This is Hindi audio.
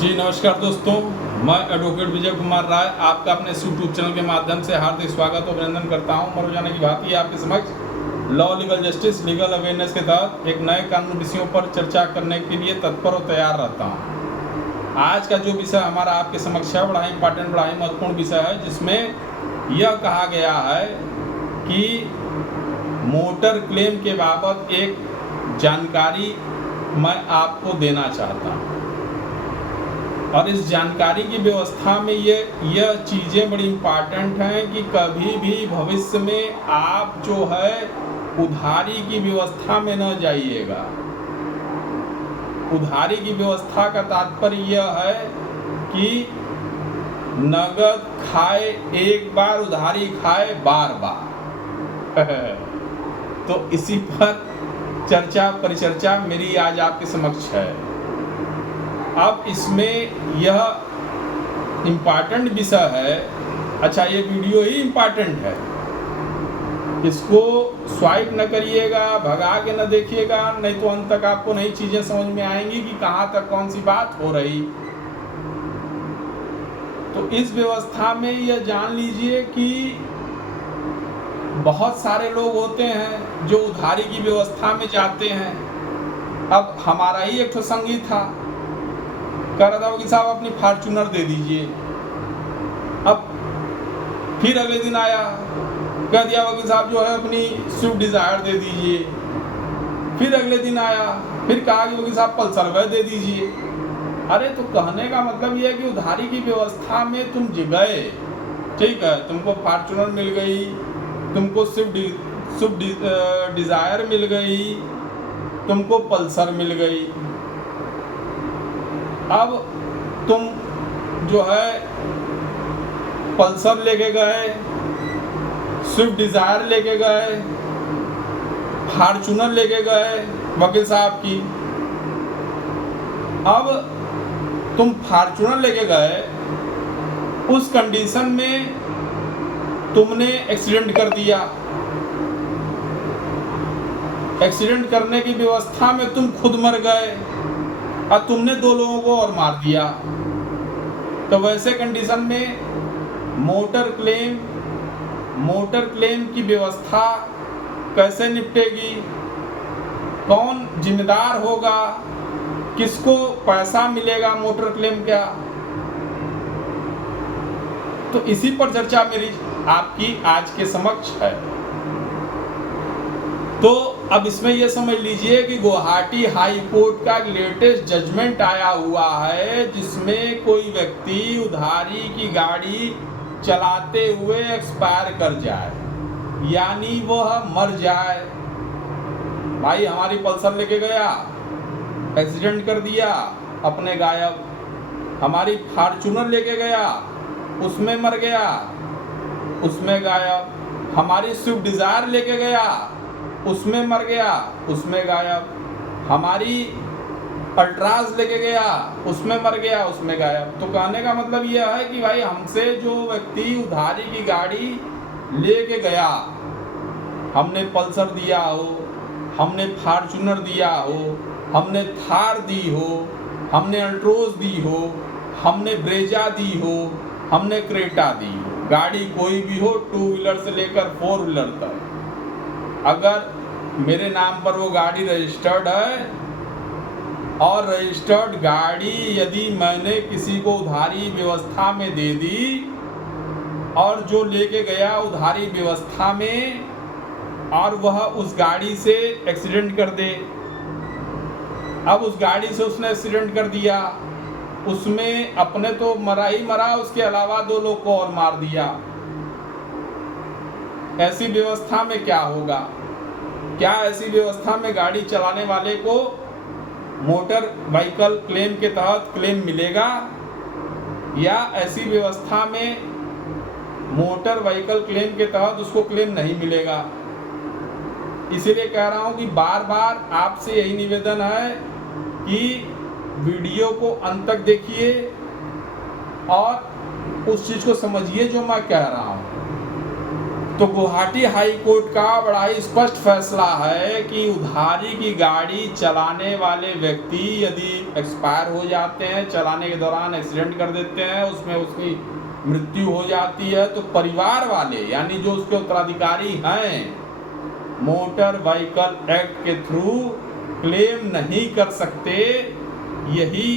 जी नमस्कार दोस्तों, मैं एडवोकेट विजय कुमार राय आपका अपने यूट्यूब चैनल के माध्यम से हार्दिक स्वागत और अभिनंदन करता हूं। मैं रोजाना की भांति आपके समक्ष law legal justice legal awareness के तहत एक नए कानूनी विषयों पर चर्चा करने के लिए तत्पर और तैयार रहता हूं। आज का जो विषय हमारा आपके समक्ष है बड़ा इंपॉर्टेंट, बड़ा ही महत्वपूर्ण विषय है, जिसमें यह कहा गया है कि मोटर क्लेम के बाबत एक जानकारी मैं आपको देना चाहता हूँ। और इस जानकारी की व्यवस्था में यह चीज़ें बड़ी इम्पॉर्टेंट हैं कि कभी भी भविष्य में आप जो है उधारी की व्यवस्था में न जाइएगा। उधारी की व्यवस्था का तात्पर्य यह है कि नगद खाए एक बार, उधारी खाए बार बार। तो इसी पर चर्चा परिचर्चा मेरी आज आपके समक्ष है। अब इसमें यह इम्पॉर्टेंट विषय है। अच्छा, ये वीडियो ही इम्पॉर्टेंट है, इसको स्वाइप न करिएगा, भगा के न देखिएगा, नहीं तो अंत तक आपको नई चीजें समझ में आएंगी कि कहाँ तक कौन सी बात हो रही। तो इस व्यवस्था में यह जान लीजिए कि बहुत सारे लोग होते हैं जो उधारी की व्यवस्था में जाते हैं। अब हमारा ही एक तो संगी था, कह रहा था वकील साहब अपनी फॉर्च्यूनर दे दीजिए। अब फिर अगले दिन आया, कह दिया वकील साहब जो है अपनी स्विफ्ट डिजायर दे दीजिए। फिर अगले दिन आया, फिर कहा कि वकील साहब पल्सर वह दे दीजिए। अरे तो कहने का मतलब यह है कि उधारी की व्यवस्था में तुम गए, ठीक है, तुमको फॉर्च्यूनर मिल गई, तुमको स्विफ्ट डिजायर मिल गई, तुमको पल्सर मिल गई। अब तुम जो है पल्सर लेके गए, स्विफ्ट डिजायर लेके गए, फॉर्च्यूनर लेके गए वकील साहब की। अब तुम फॉर्च्यूनर लेके गए, उस कंडीशन में तुमने एक्सीडेंट कर दिया। एक्सीडेंट करने की व्यवस्था में तुम खुद मर गए और तुमने 2 लोगों को और मार दिया। तो वैसे कंडीशन में मोटर क्लेम की व्यवस्था कैसे निपटेगी, कौन जिम्मेदार होगा, किसको पैसा मिलेगा मोटर क्लेम का, तो इसी पर चर्चा मेरी आपकी आज के समक्ष है। तो अब इसमें यह समझ लीजिए कि गुवाहाटी हाई कोर्ट का लेटेस्ट जजमेंट आया हुआ है, जिसमें कोई व्यक्ति उधारी की गाड़ी चलाते हुए एक्सपायर कर जाए, यानी वह मर जाए। भाई हमारी पल्सर लेके गया, एक्सीडेंट कर दिया, अपने गायब। हमारी फॉर्च्यूनर लेके गया, उसमें मर गया, उसमें गायब। हमारी स्विफ्ट डिजायर लेके गया, उसमें मर गया, उसमें गायब। हमारी अल्ट्राज लेके गया, उसमें मर गया, उसमें गायब। तो कहने का मतलब यह है कि भाई हमसे जो व्यक्ति उधारी की गाड़ी लेके गया, हमने पल्सर दिया हो, हमने फॉर्च्यूनर दिया हो, हमने थार दी हो, हमने अल्ट्रोज दी हो, हमने ब्रेजा दी हो, हमने क्रेटा दी हो, गाड़ी कोई भी हो, 2 व्हीलर से लेकर 4 व्हीलर तक, अगर मेरे नाम पर वो गाड़ी रजिस्टर्ड है और रजिस्टर्ड गाड़ी यदि मैंने किसी को उधारी व्यवस्था में दे दी और जो लेके गया उधारी व्यवस्था में और वह उस गाड़ी से एक्सीडेंट कर दे, अब उस गाड़ी से उसने एक्सीडेंट कर दिया, उसमें अपने तो मरा ही मरा, उसके अलावा 2 लोग को और मार दिया। ऐसी व्यवस्था में क्या होगा? क्या ऐसी व्यवस्था में गाड़ी चलाने वाले को मोटर व्हीकल क्लेम के तहत क्लेम मिलेगा, या ऐसी व्यवस्था में मोटर व्हीकल क्लेम के तहत उसको क्लेम नहीं मिलेगा? इसीलिए कह रहा हूं कि बार बार आपसे यही निवेदन है कि वीडियो को अंत तक देखिए और उस चीज को समझिए जो मैं कह रहा हूं। तो गुवाहाटी हाई कोर्ट का बड़ा ही स्पष्ट फैसला है कि उधारी की गाड़ी चलाने वाले व्यक्ति यदि एक्सपायर हो जाते हैं, चलाने के दौरान एक्सीडेंट कर देते हैं, उसमें उसकी मृत्यु हो जाती है, तो परिवार वाले यानी जो उसके उत्तराधिकारी हैं मोटर व्हीकल एक्ट के थ्रू क्लेम नहीं कर सकते। यही